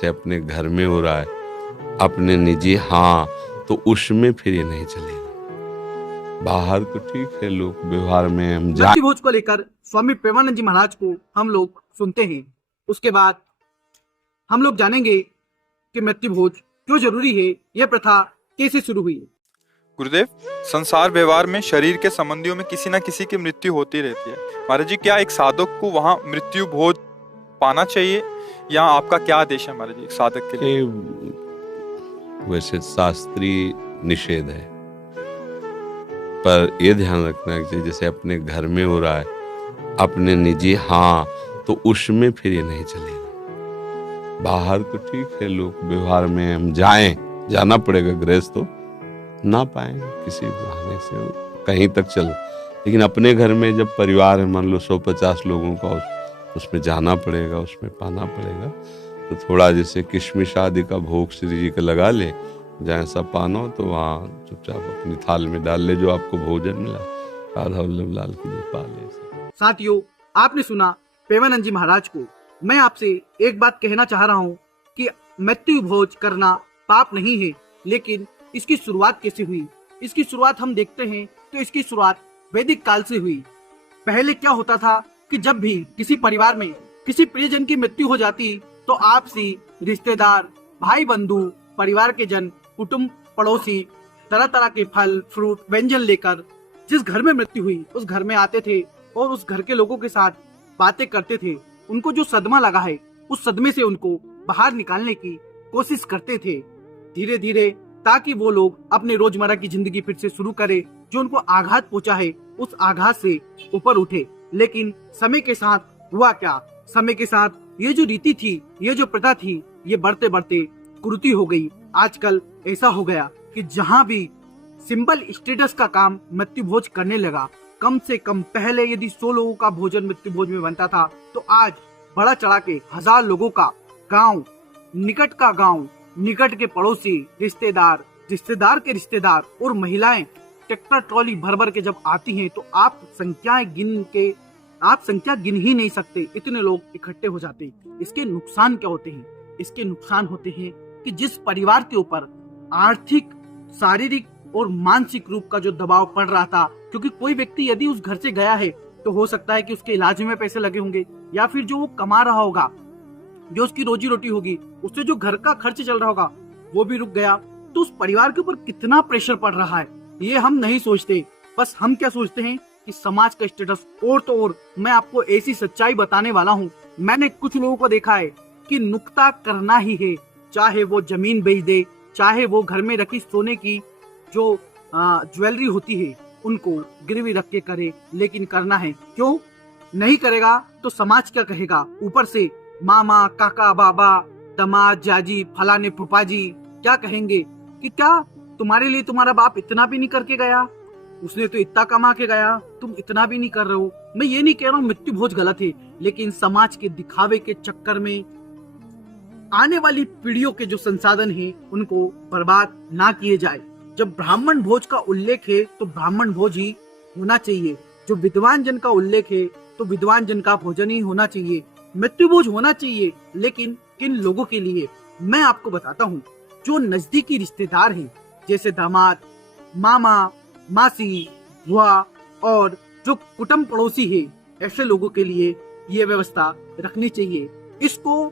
से अपने घर में हो रहा है, अपने निजी हाँ, तो उसमें फिर ये नहीं चलेगा। बाहर तो ठीक है, लोग व्यवहार में हम मृत्यु भोज को लेकर स्वामी प्रेमानंद जी महाराज को हम लोग सुनते हैं। उसके बाद हम लोग जानेंगे कि मृत्यु भोज क्यों जरूरी है, यह प्रथा कैसे शुरू हुई। गुरुदेव, संसार व्यवहार में शरीर के संबंधियों में किसी न किसी की मृत्यु होती रहती है। महाराज जी, क्या एक साधक को वहाँ मृत्यु भोज पाना चाहिए, या आपका क्या आदेश है महाराज जी एक साधक के लिए? वैसे शास्त्रीय निषेध है, पर यह ध्यान रखना चाहिए जैसे अपने घर में हो रहा है, अपने निजी हाँ, तो उसमें फिर ये नहीं चलेगा। बाहर तो ठीक है, लोग व्यवहार में हम जाना पड़ेगा, गृहस्थ तो ना पाएंगे किसी बहाने से कहीं तक चल, लेकिन अपने घर में जब परिवार है, मान लो 150 लोगों का, उसमें जाना पड़ेगा, उसमें पाना पड़ेगा। तो थोड़ा जैसे किशमिश आदि का भोग श्री जी का लगा ले, जहाँ सा पाना हो तो वहाँ चुपचाप अपनी थाल में डाल ले, जो आपको भोजन मिला, राधा वल्लभ लाल की जय पा ले। साथियों, आपने सुना प्रेमानंद जी महाराज को। मैं आपसे एक बात कहना चाह रहा हूँ कि मृत्यु भोज करना पाप नहीं है, लेकिन इसकी शुरुआत कैसे हुई? इसकी शुरुआत हम देखते हैं तो इसकी शुरुआत वैदिक काल से हुई। पहले क्या होता था कि जब भी किसी परिवार में किसी प्रियजन की मृत्यु हो जाती तो आपसी रिश्तेदार, भाई बंधु, परिवार के जन, कुटुंब, पड़ोसी तरह तरह के फल, फ्रूट, व्यंजन लेकर जिस घर में मृत्यु हुई उस घर में आते थे और उस घर के लोगों के साथ बातें करते थे। उनको जो सदमा लगा है उस सदमे से उनको बाहर निकालने की कोशिश करते थे धीरे धीरे, ताकि वो लोग अपने रोजमर्रा की जिंदगी फिर से शुरू करें। जो उनको आघात पहुंचा है उस आघात से ऊपर उठे। लेकिन समय के साथ हुआ क्या? समय के साथ ये जो रीति थी, ये जो प्रथा थी, ये बढ़ते बढ़ते कुरीति हो गई। आजकल ऐसा हो गया कि जहाँ भी सिंपल स्टेटस का काम मृत्यु भोज करने लगा। कम से कम पहले यदि 100 लोगों का भोजन मृत्यु भोज में बनता था, तो आज बड़ा चढ़ा के 1000 लोगों का गांव, निकट का गांव, निकट के पड़ोसी, रिश्तेदार, रिश्तेदार के रिश्तेदार और महिलाएं ट्रैक्टर ट्रॉली भर भर के जब आती हैं तो आप संख्या गिन ही नहीं सकते, इतने लोग इकट्ठे हो जाते हैं। इसके नुकसान क्या होते हैं? इसके नुकसान होते हैं कि जिस परिवार के ऊपर आर्थिक, शारीरिक और मानसिक रूप का जो दबाव पड़ रहा था, क्योंकि कोई व्यक्ति यदि उस घर से गया है तो हो सकता है कि उसके इलाज में पैसे लगे होंगे, या फिर जो वो कमा रहा होगा, जो उसकी रोजी रोटी होगी, उससे जो घर का खर्च चल रहा होगा वो भी रुक गया। तो उस परिवार के ऊपर कितना प्रेशर पड़ रहा है ये हम नहीं सोचते। बस हम क्या सोचते हैं कि समाज का स्टेटस। और तो और मैं आपको ऐसी सच्चाई बताने वाला हूँ, मैंने कुछ लोगों को देखा है कि नुक्ता करना ही है, चाहे वो जमीन बेच दे, चाहे वो घर में रखी सोने की जो ज्वेलरी होती है उनको गिरवी रख के करे, लेकिन करना है। क्यों नहीं करेगा तो समाज क्या कहेगा? ऊपर से मामा, काका, बाबा, दामाद, जाजी, फलाने फूफा जी क्या कहेंगे कि क्या तुम्हारे लिए तुम्हारा बाप इतना भी नहीं करके गया, उसने तो इतना कमा के गया, तुम इतना भी नहीं कर रहे हो। मैं ये नहीं कह रहा हूँ मृत्यु भोज गलत है, लेकिन समाज के दिखावे के चक्कर में आने वाली पीढ़ियों के जो संसाधन हैं उनको बर्बाद ना किए जाए। जब ब्राह्मण भोज का उल्लेख है तो ब्राह्मण भोज ही होना चाहिए, जो विद्वान जन का उल्लेख है तो विद्वान जन का भोजन ही होना चाहिए। मृत्यु भोज होना चाहिए, लेकिन किन लोगों के लिए मैं आपको बताता हूँ। जो नजदीकी रिश्तेदार हैं, जैसे दामाद, मामा, मासी, बुआ और जो कुटुंब पड़ोसी है, ऐसे लोगों के लिए ये व्यवस्था रखनी चाहिए। इसको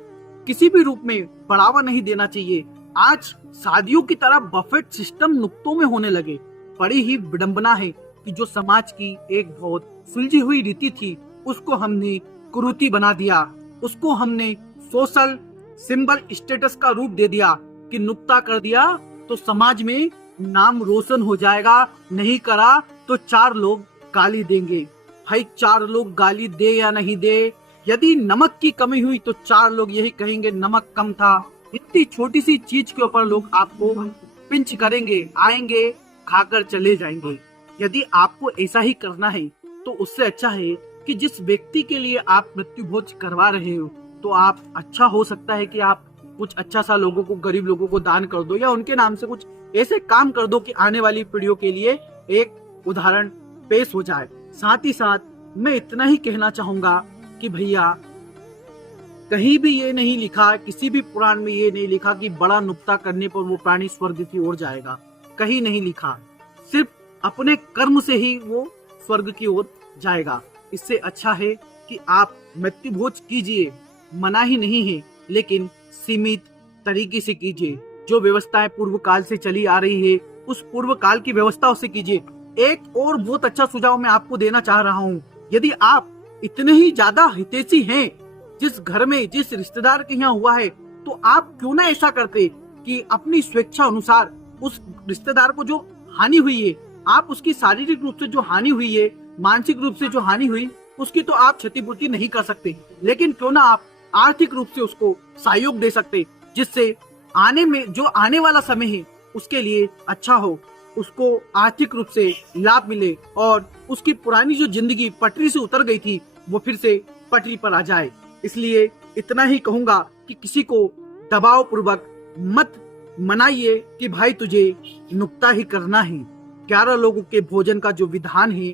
किसी भी रूप में बढ़ावा नहीं देना चाहिए। आज शादियों की तरह बफेट सिस्टम नुक्तों में होने लगे। बड़ी ही विडंबना है कि जो समाज की एक बहुत सुलझी हुई रीति थी उसको हमने कुरीति बना दिया, उसको हमने सोशल सिंबल स्टेटस का रूप दे दिया कि नुक्ता कर दिया तो समाज में नाम रोशन हो जाएगा, नहीं करा तो 4 लोग गाली देंगे। भाई 4 लोग गाली दे या नहीं दे, यदि नमक की कमी हुई तो 4 लोग यही कहेंगे नमक कम था। इतनी छोटी सी चीज के ऊपर लोग आपको पिंच करेंगे, आएंगे, खाकर चले जाएंगे। यदि आपको ऐसा ही करना है तो उससे अच्छा है कि जिस व्यक्ति के लिए आप मृत्यु भोज करवा रहे हो तो आप अच्छा हो सकता है कि आप कुछ अच्छा सा लोगों को, गरीब लोगों को दान कर दो, या उनके नाम से कुछ ऐसे काम कर दो कि आने वाली पीढ़ियों के लिए एक उदाहरण पेश हो जाए। साथ ही साथ मैं इतना ही कहना चाहूंगा कि भैया कहीं भी ये नहीं लिखा, किसी भी पुराण में ये नहीं लिखा कि बड़ा नुक्ता करने पर वो प्राणी स्वर्ग की ओर जाएगा। कहीं नहीं लिखा। सिर्फ अपने कर्म से ही वो स्वर्ग की ओर जाएगा। इससे अच्छा है कि आप मृत्यु भोज कीजिए, मना ही नहीं है, लेकिन सीमित तरीके से कीजिए। जो व्यवस्थाएं पूर्व काल से चली आ रही है, उस पूर्व काल की व्यवस्थाओं से कीजिए। एक और बहुत अच्छा सुझाव मैं आपको देना चाह रहा हूँ। यदि आप इतने ही ज्यादा हितैषी हैं, जिस घर में जिस रिश्तेदार के यहाँ हुआ है, तो आप क्यों ना ऐसा करते कि अपनी स्वेच्छा अनुसार उस रिश्तेदार को जो हानि हुई है, आप उसकी शारीरिक रूप से जो हानि हुई है, मानसिक रूप से जो हानि हुई, उसकी तो आप क्षतिपूर्ति नहीं कर सकते, लेकिन क्यों ना आप आर्थिक रूप से उसको सहयोग दे सकते, जिससे आने वाला समय है उसके लिए अच्छा हो, उसको आर्थिक रूप से लाभ मिले और उसकी पुरानी जो जिंदगी पटरी से उतर गई थी वो फिर से पटरी पर आ जाए। इसलिए इतना ही कहूंगा कि किसी को दबाव पूर्वक मत मनाइए कि भाई तुझे नुक्ता ही करना है। 11 लोगों के भोजन का जो विधान है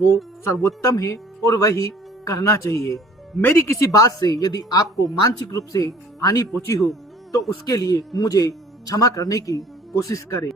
वो सर्वोत्तम है और वही करना चाहिए। मेरी किसी बात से यदि आपको मानसिक रूप से हानि पहुंची हो तो उसके लिए मुझे क्षमा करने की कोशिश करें।